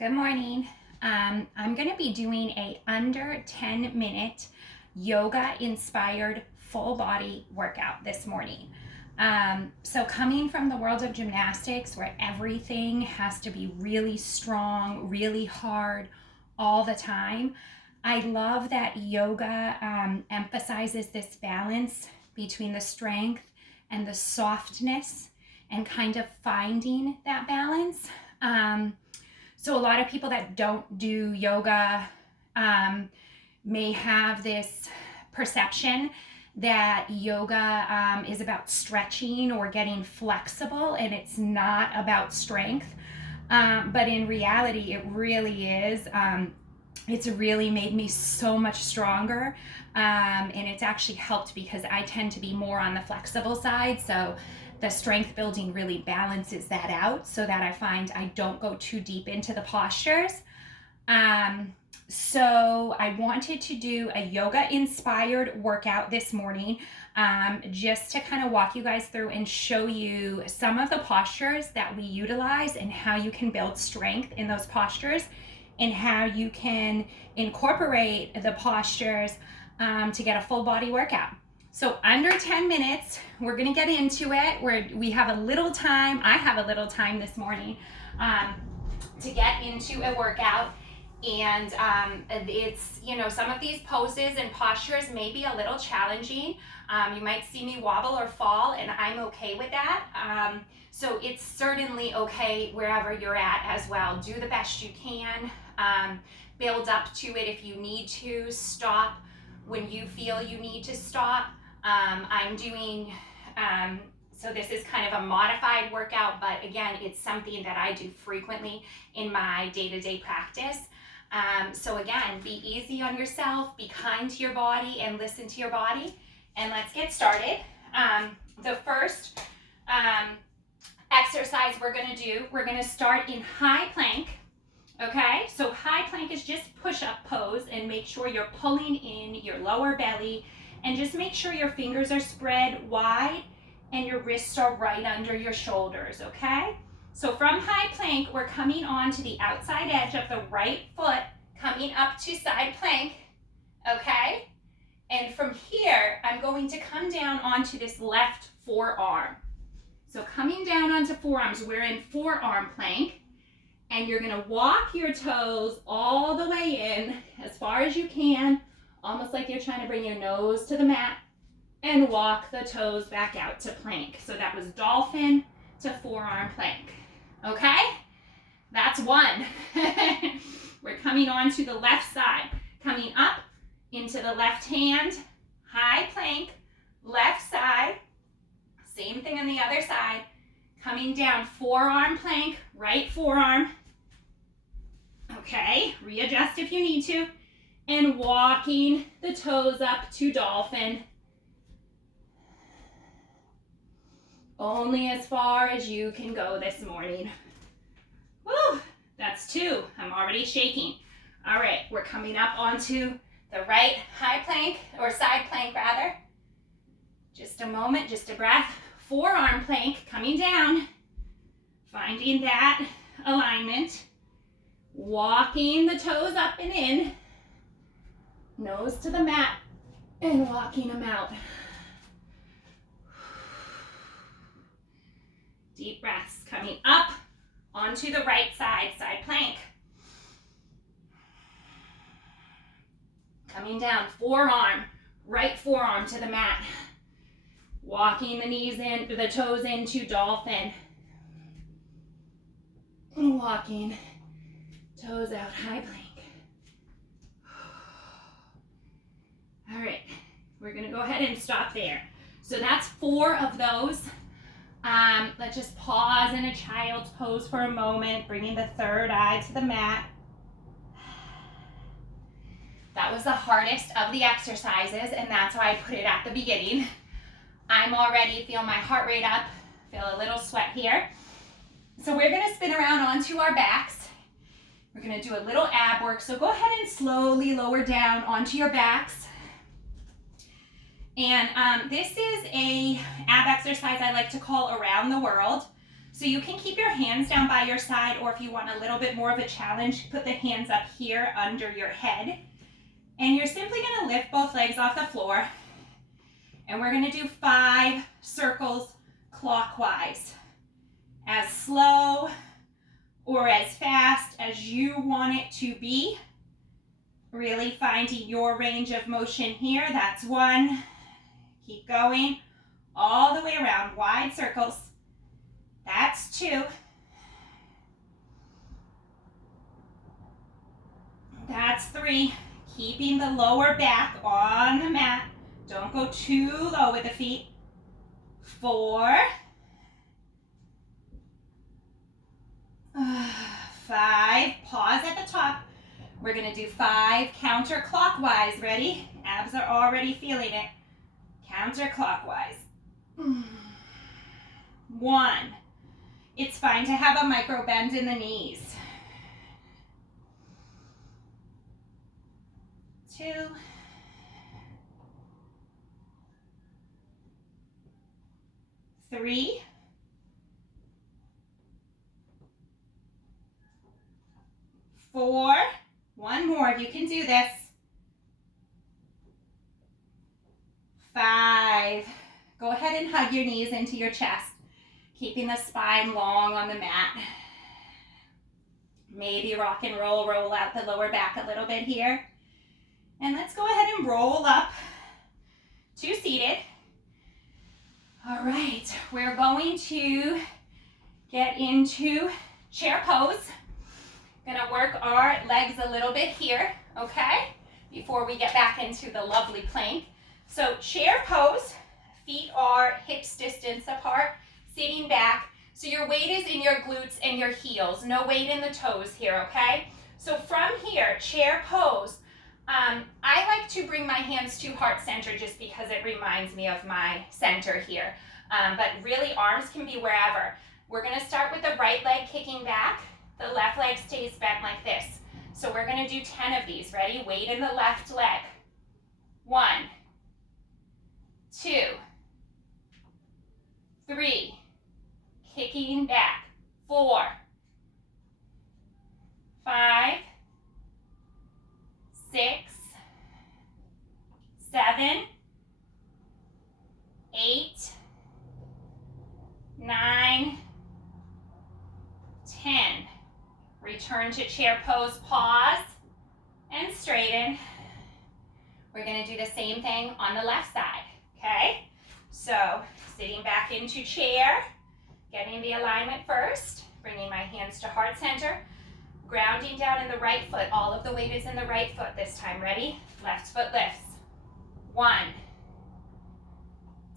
Good morning. I'm going to be doing a under 10-minute yoga inspired full body workout this morning. So coming from the world of gymnastics where everything has to be really strong, really hard all the time, I love that yoga emphasizes this balance between the strength and the softness and kind of finding that balance. So a lot of people that don't do yoga may have this perception that yoga is about stretching or getting flexible, and it's not about strength. But in reality, it really is. It's really made me so much stronger, and it's actually helped because I tend to be more on the flexible side. So the strength building really balances that out so that I find I don't go too deep into the postures. So I wanted to do a yoga inspired workout this morning, just to kind of walk you guys through and show you some of the postures that we utilize and how you can build strength in those postures and how you can incorporate the postures to get a full body workout. So under 10 minutes, we're gonna get into it. We have a little time, I have a little time this morning to get into a workout. And it's, some of these poses and postures may be a little challenging. You might see me wobble or fall, and I'm okay with that. So it's certainly okay wherever you're at as well. Do the best you can. Build up to it if you need to. Stop when you feel you need to stop. I'm doing, so this is kind of a modified workout, but again, it's something that I do frequently in my day-to-day practice. So again, be easy on yourself, be kind to your body, and listen to your body. And let's get started. The first exercise we're gonna start in high plank. Okay, so high plank is just push-up pose, and make sure you're pulling in your lower belly, and just make sure your fingers are spread wide and your wrists are right under your shoulders, okay? So from high plank, we're coming on to the outside edge of the right foot, coming up to side plank, okay? And from here, I'm going to come down onto this left forearm. So coming down onto forearms, we're in forearm plank, and you're gonna walk your toes all the way in as far as you can, almost like you're trying to bring your nose to the mat, and walk the toes back out to plank. So that was dolphin to forearm plank. Okay? That's one. We're coming on to the left side. Coming up into the left hand, high plank, left side. Same thing on the other side. Coming down, forearm plank, right forearm. Okay, readjust if you need to. And walking the toes up to dolphin. Only as far as you can go this morning. Woo, that's two. I'm already shaking. All right, we're coming up onto the right high plank, or side plank rather. Just a moment, just a breath. Forearm plank, coming down. Finding that alignment. Walking the toes up and in. Nose to the mat, and walking them out. Deep breaths. Coming up onto the right side, side plank. Coming down, forearm, right forearm to the mat. Walking the knees in, the toes into dolphin. Walking toes out, high plank. All right, we're gonna go ahead and stop there. So that's 4 of those. Let's just pause in a child's pose for a moment, bringing the third eye to the mat. That was the hardest of the exercises, and that's why I put it at the beginning. I'm already feel my heart rate up, feel a little sweat here. So we're gonna spin around onto our backs. We're gonna do a little ab work. So go ahead and slowly lower down onto your backs. And this is a ab exercise I like to call around the world. So you can keep your hands down by your side, or if you want a little bit more of a challenge, put the hands up here under your head. And you're simply going to lift both legs off the floor. And we're going to do 5 circles clockwise. As slow or as fast as you want it to be. Really finding your range of motion here. That's 1. Keep going all the way around, wide circles. That's 2. That's 3. Keeping the lower back on the mat. Don't go too low with the feet. 4. 5. Pause at the top. We're going to do 5 counterclockwise. Ready? Abs are already feeling it. Counterclockwise. 1. It's fine to have a micro bend in the knees. 2. 3. 4. 1 more, you can do this. 5. Go ahead and hug your knees into your chest, keeping the spine long on the mat. Maybe rock and roll out the lower back a little bit here. And let's go ahead and roll up to seated. All right, we're going to get into chair pose. Gonna work our legs a little bit here, okay? Before we get back into the lovely plank. So chair pose, feet are hips distance apart, sitting back. So your weight is in your glutes and your heels, no weight in the toes here, okay? So from here, chair pose, I like to bring my hands to heart center just because it reminds me of my center here. But really arms can be wherever. We're gonna start with the right leg kicking back. The left leg stays bent like this. So we're gonna do 10 of these. Ready? Weight in the left leg. 1, 2, 3, kicking back. 4, 5, 6, 7, 8, 9, 10. Return to chair pose, pause, and straighten. We're gonna do the same thing on the left side, okay? So, sitting back into chair, getting the alignment first, bringing my hands to heart center, grounding down in the right foot. All of the weight is in the right foot this time. Ready? Left foot lifts. 1,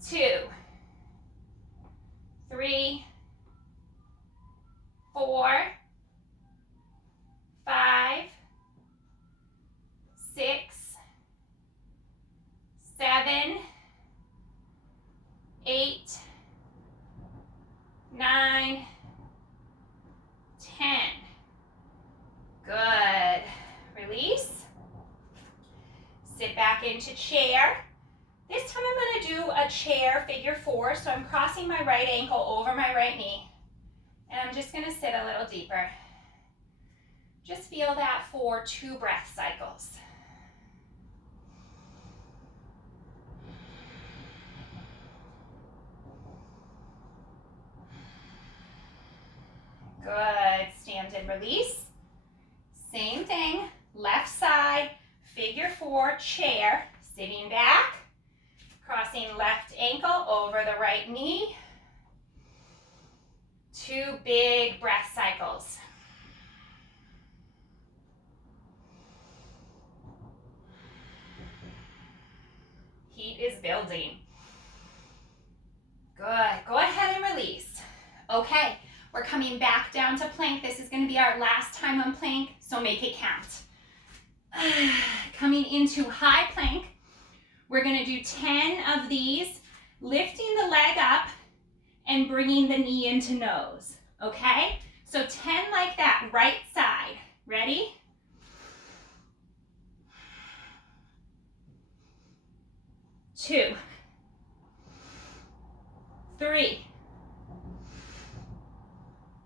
2, 3, 4, 5, 6, 7, 8, 9, 10. Good. Release. Sit back into chair. This time I'm going to do a chair figure 4. So I'm crossing my right ankle over my right knee. And I'm just going to sit a little deeper. Just feel that for 2 breath cycles. Good. Stand and release. Same thing. Left side, figure 4, chair, sitting back, crossing left ankle over the right knee. 2 big breath cycles. Heat is building. Good. Go ahead and release. Okay, we're coming back down to plank. This is going to be our last time on plank, so make it count. Coming into high plank, we're going to do 10 of these, lifting the leg up and bringing the knee into nose, okay? So 10 like that, right side. Ready? 2, 3,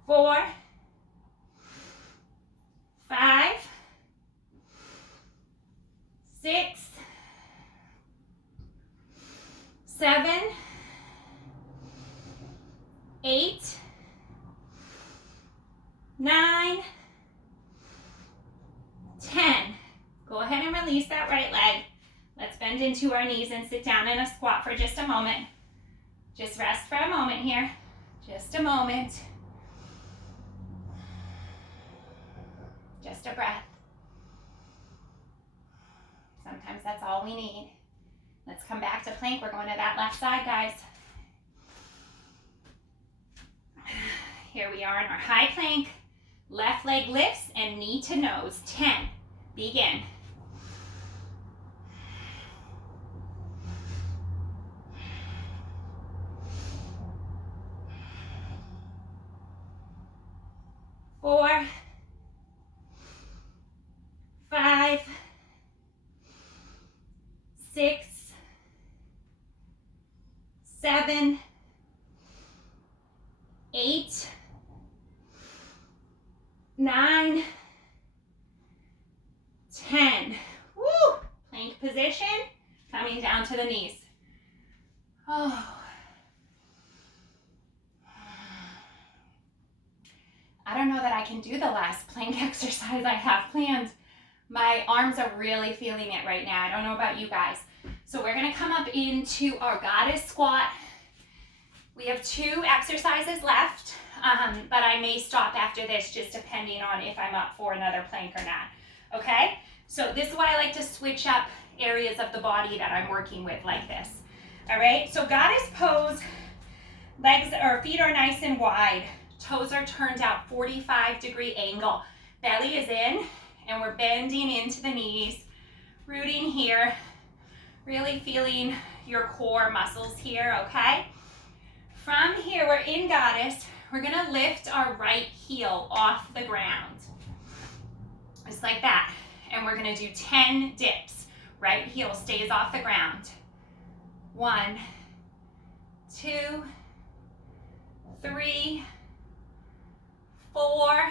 4, 5, 6, 7, 8, 9, 10. Go ahead and release that right leg. Let's bend into our knees and sit down in a squat for just a moment. Just rest for a moment here. Just a moment. Just a breath. Sometimes that's all we need. Let's come back to plank. We're going to that left side, guys. Here we are in our high plank. Left leg lifts and knee to nose. 10. Begin. Four, 5, 6, 7, 8, 9, 10. Woo! Plank position, coming down to the knees. Oh. I don't know that I can do the last plank exercise I have planned. My arms are really feeling it right now. I don't know about you guys. So we're gonna come up into our goddess squat. We have 2 exercises left, but I may stop after this just depending on if I'm up for another plank or not, okay? So this is why I like to switch up areas of the body that I'm working with like this, all right? So goddess pose, legs or feet are nice and wide. Toes are turned out 45-degree angle. Belly is in, and we're bending into the knees, rooting here, really feeling your core muscles here, okay? From here, we're in goddess. We're gonna lift our right heel off the ground. Just like that. And we're gonna do 10 dips. Right heel stays off the ground. 1, 2, 3, 4,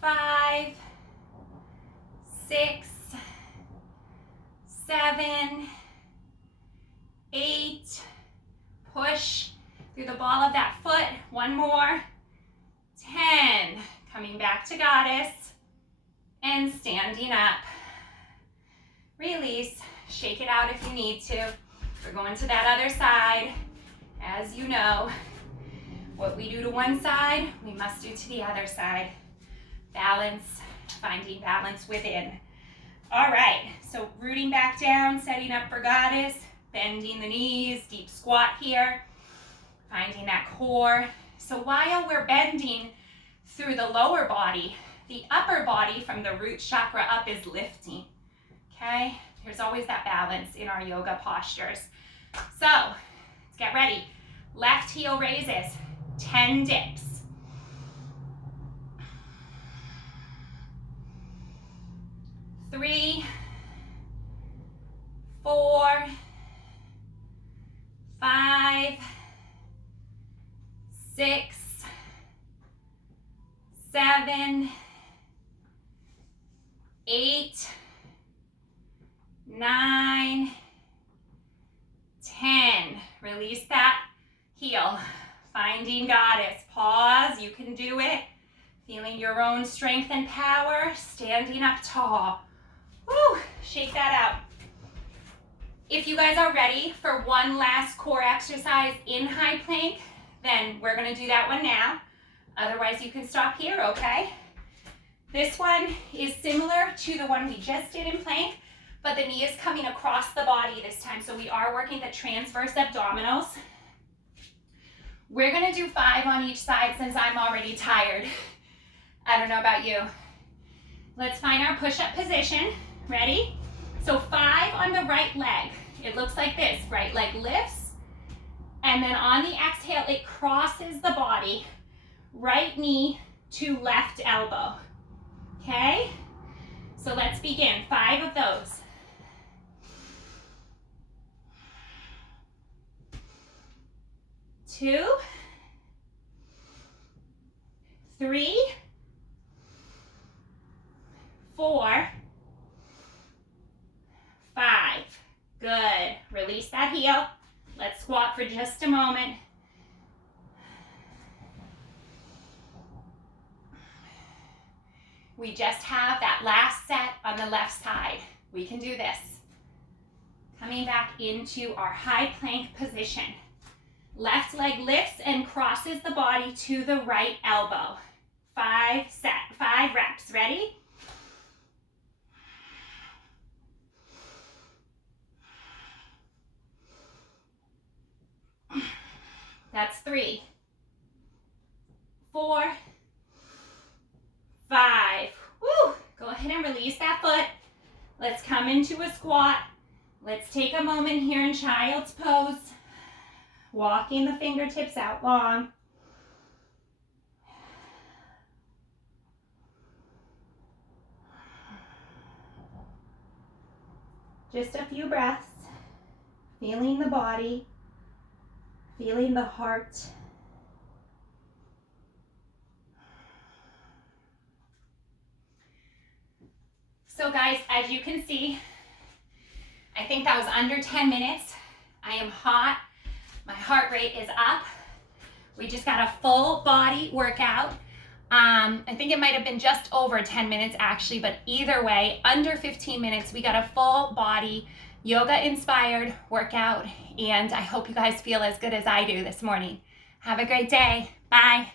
5, 6, 7, 8, push through the ball of that foot, 1 more, 10, coming back to goddess, and standing up. Release, shake it out if you need to. We're going to that other side. As you know, what we do to one side, we must do to the other side. Balance, finding balance within. All right, so rooting back down, setting up for goddess, bending the knees, deep squat here, finding that core. So while we're bending through the lower body, the upper body from the root chakra up is lifting, okay? There's always that balance in our yoga postures. So let's get ready. Left heel raises. 10 dips. 3, 4, 5, 6, 7, 8, 9, 10. Release that heel. Finding goddess. Pause. You can do it. Feeling your own strength and power. Standing up tall. Woo! Shake that out. If you guys are ready for one last core exercise in high plank, then we're going to do that one now. Otherwise, you can stop here, okay? This one is similar to the one we just did in plank, but the knee is coming across the body this time. So we are working the transverse abdominals. We're gonna do 5 on each side since I'm already tired. I don't know about you. Let's find our push-up position. Ready? So 5 on the right leg. It looks like this. Right leg lifts, and then on the exhale, it crosses the body. Right knee to left elbow. Okay? So let's begin. 5 of those. 2, 3, 4, 5. Good. Release that heel. Let's squat for just a moment. We just have that last set on the left side. We can do this. Coming back into our high plank position. Left leg lifts and crosses the body to the right elbow. 5 reps. Ready? That's 3, 4, 5. Woo! Go ahead and release that foot. Let's come into a squat. Let's take a moment here in child's pose. Walking the fingertips out long. Just a few breaths. Feeling the body. Feeling the heart. So guys, as you can see, I think that was under 10 minutes. I am hot. My heart rate is up. We just got a full body workout. I think it might have been just over 10 minutes actually, but either way, under 15 minutes, we got a full body yoga inspired workout, and I hope you guys feel as good as I do this morning. Have a great day. Bye.